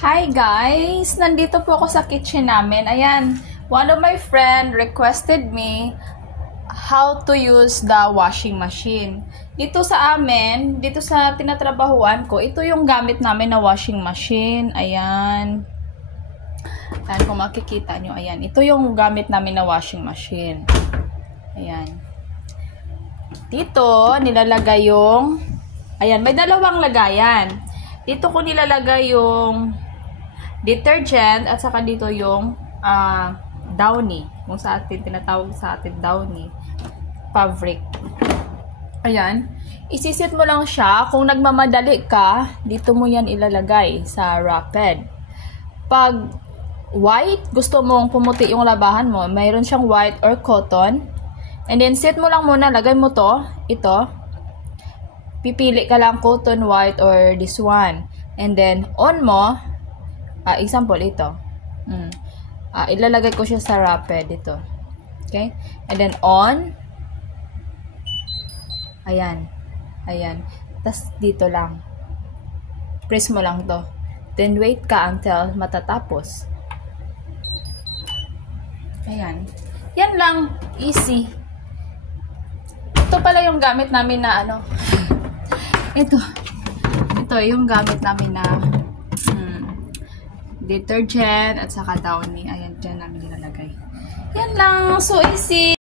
Hi guys! Nandito po ako sa kitchen namin. Ayan, one of my friend requested me how to use the washing machine. Dito sa amin, dito sa tinatrabahuan ko, ito yung gamit namin na washing machine. Ayan. Ayan, kung makikita nyo, ayan. Ito yung gamit namin na washing machine. Ayan. Dito, nilalagay yung, ayan, may dalawang lagayan. Dito ko nilalagay yung detergent at saka dito yung Downy. Kung sa atin, tinatawag sa atin Downy. Fabric. Ayan. Isisit mo lang siya. Kung nagmamadali ka, dito mo yan ilalagay sa Rapid. Pag white, gusto mong pumuti yung labahan mo, mayroon siyang white or cotton. And then, set mo lang muna, lagay mo to, ito. Pipili ka lang cotton, white, or this one. And then, on mo, example, ito. Ilalagay ko siya sa Rapid, ito. Okay? And then, on. Ayan. Ayan. Tapos, dito lang. Press mo lang to. Then, wait ka until matatapos. Ayan. Yan lang. Easy. Ito pala yung gamit namin na ano. Ito yung gamit namin na detergent at saka Downy. Ayan, dyan namin nilalagay. Yan lang. So easy.